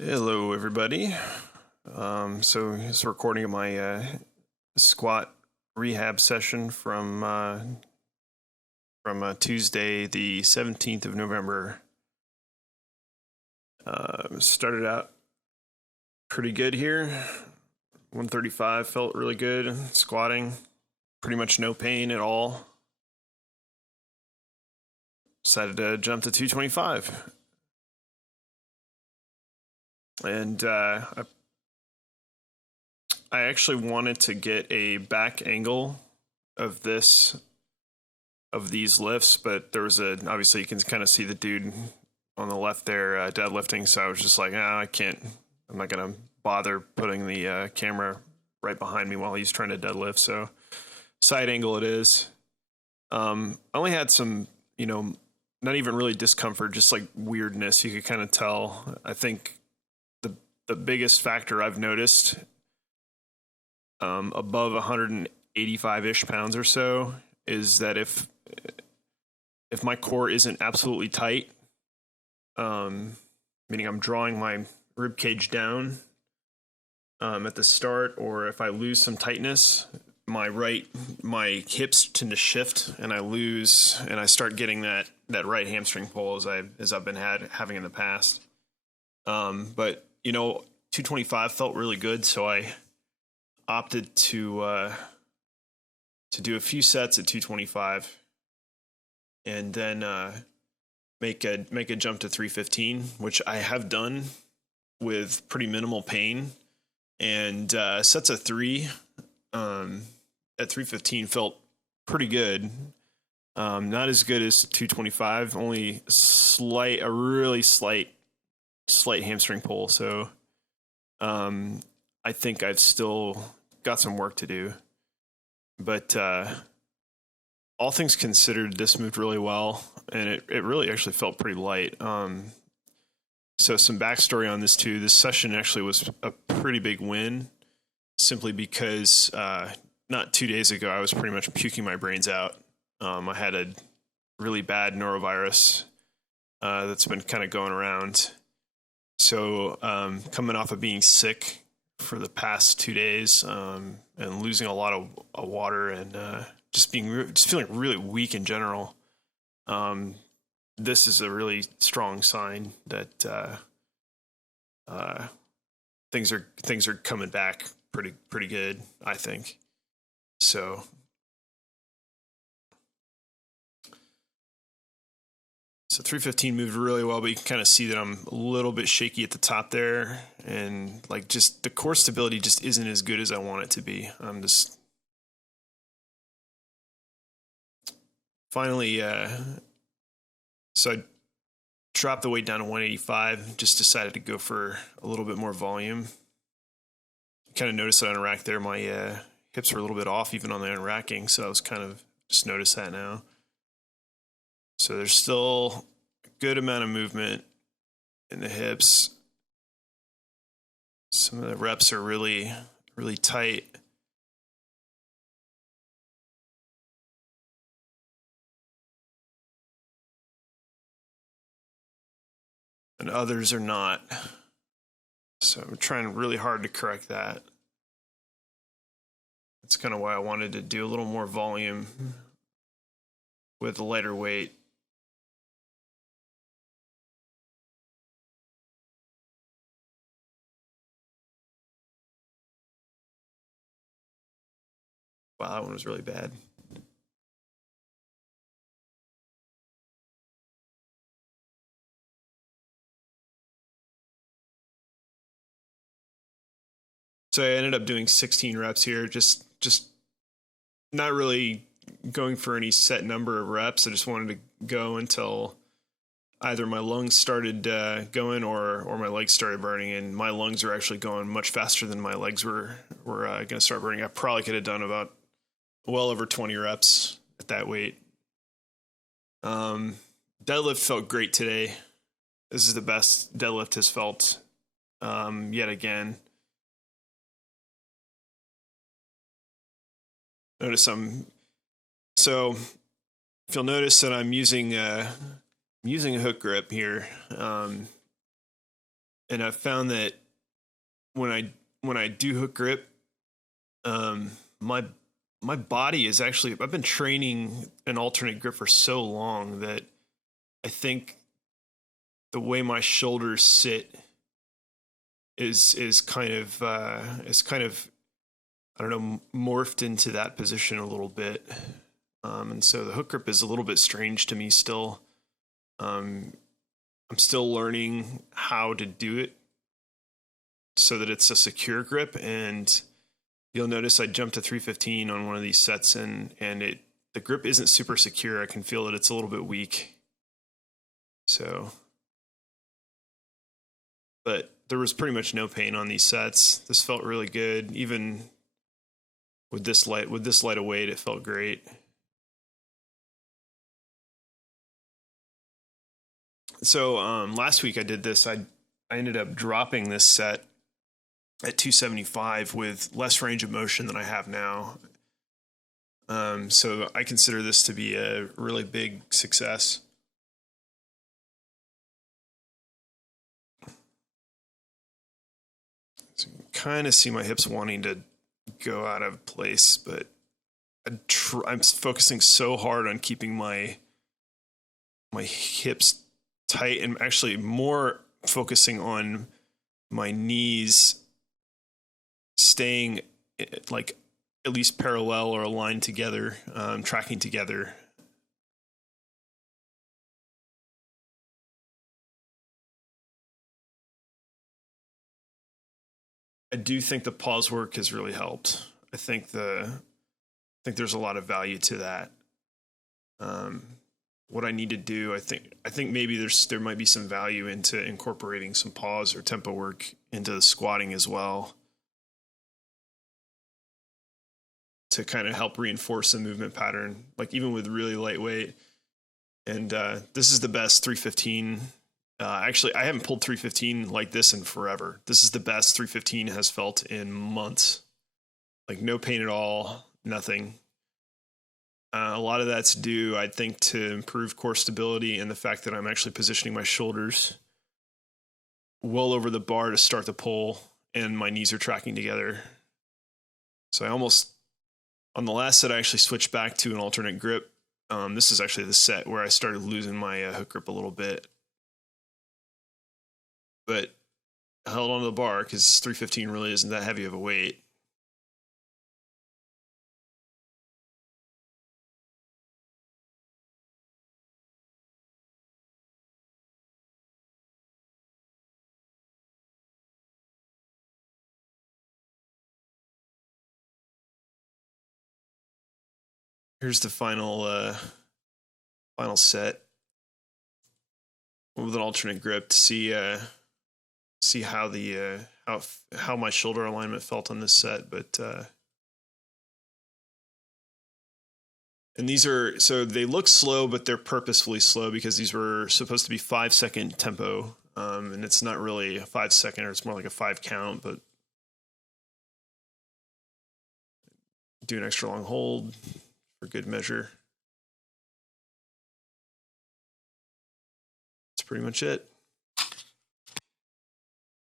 Hello, everybody. So it's a recording of my squat rehab session from Tuesday, the 17th of November. Started out pretty good here. 135 felt really good. Squatting, pretty much no pain at all. Decided to jump to 225. And I actually wanted to get a back angle of these lifts, but there was obviously you can kind of see the dude on the left there deadlifting, so I was just like, I can't, I'm not gonna bother putting the camera right behind me while he's trying to deadlift. So side angle it is. I only had some, not even really discomfort, just like weirdness. You could kind of tell. I think the biggest factor I've noticed above 185-ish pounds or so is that if my core isn't absolutely tight, meaning I'm drawing my rib cage down at the start, or if I lose some tightness, my hips tend to shift, and I start getting that right hamstring pull as I've been having in the past. But 225 felt really good, so I opted to do a few sets at 225, and then make a jump to 315, which I have done with pretty minimal pain. And sets of three at 315 felt pretty good. Not as good as 225, only a really slight hamstring pull. So I think I've still got some work to do. But all things considered, this moved really well, and it really actually felt pretty light. So some backstory on this too. This session actually was a pretty big win, simply because not 2 days ago I was pretty much puking my brains out. I had a really bad norovirus that's been kind of going around. So coming off of being sick for the past 2 days and losing a lot of water and just feeling really weak in general. This is a really strong sign that things are coming back pretty good, I think. So So 315 moved really well, but you can kind of see that I'm a little bit shaky at the top there, and like just the core stability just isn't as good as I want it to be. I'm just finally, so I dropped the weight down to 185. Just decided to go for a little bit more volume. Kind of noticed that on rack there, my hips were a little bit off even on the unracking, so I was kind of just noticed that now. So there's still a good amount of movement in the hips. Some of the reps are really, really tight. And others are not. So I'm trying really hard to correct that. That's kind of why I wanted to do a little more volume with a lighter weight. Wow, that one was really bad. So I ended up doing 16 reps here, just not really going for any set number of reps. I just wanted to go until either my lungs started going or my legs started burning, and my lungs are actually going much faster than my legs were going to start burning. I probably could have done about well over 20 reps at that weight. Deadlift felt great today. This is the best deadlift has felt yet again. Notice so if you'll notice that I'm using a hook grip here. And I've found that when I do hook grip, my body is actually, I've been training an alternate grip for so long that I think the way my shoulders sit is kind of I don't know, morphed into that position a little bit. And so the hook grip is a little bit strange to me still. I'm still learning how to do it so that it's a secure grip. And you'll notice I jumped to 315 on one of these sets, and the grip isn't super secure. I can feel that it's a little bit weak. So, but there was pretty much no pain on these sets. This felt really good. Even with this light of weight, it felt great. So last week I did this. I ended up dropping this set at 275 with less range of motion than I have now. So I consider this to be a really big success. So you can kind of see my hips wanting to go out of place, but I'm focusing so hard on keeping my hips tight, and actually more focusing on my knees staying like at least parallel or aligned together, tracking together. I do think the pause work has really helped. I think there's a lot of value to that. What I need to do, I think maybe there might be some value into incorporating some pause or tempo work into the squatting as well, to kind of help reinforce the movement pattern, like even with really lightweight. And this is the best 315. Actually, I haven't pulled 315 like this in forever. This is the best 315 has felt in months. Like no pain at all, nothing. A lot of that's due, I think, to improved core stability and the fact that I'm actually positioning my shoulders well over the bar to start the pull, and my knees are tracking together. So on the last set, I actually switched back to an alternate grip. This is actually the set where I started losing my hook grip a little bit. But I held onto the bar because 315 really isn't that heavy of a weight. Here's the final set with an alternate grip to see how the how my shoulder alignment felt on this set. But and these are, so they look slow, but they're purposefully slow because these were supposed to be 5-second tempo, and it's not really a 5-second, or it's more like a 5 count. But do an extra long hold for good measure. That's pretty much it.